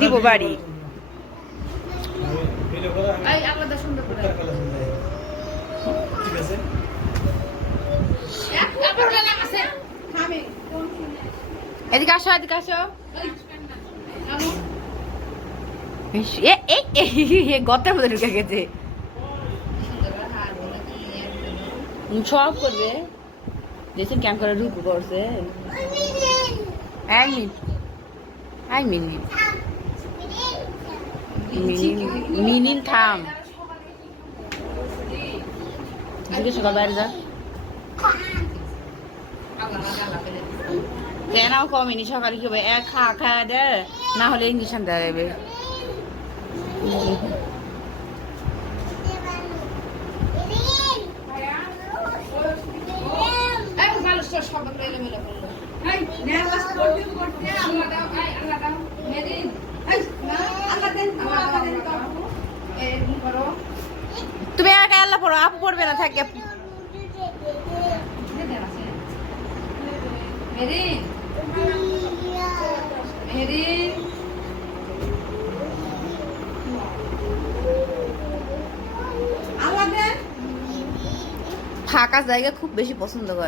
দিব বাড়ি। এদিকে আসো, এদিকে আসো। গতের মধ্যে ঢুকে গেছে, সব করবে। দেখছেন কেমন করে ঢুকু করছে। এক মিনিট, এক মিনিট, মিনিট থাম। জিজ্ঞেস কর বাইরে যা। তেনাও কমেনি সকালে কি হবে, এক খা খা দে, না হলে ইঞ্জেকশন দেওয়া যাবে। তুমি একা আল্লাহ পড়ো, আপু পড়বে না থাকে। ফাঁকা জায়গা খুব বেশি পছন্দ করে।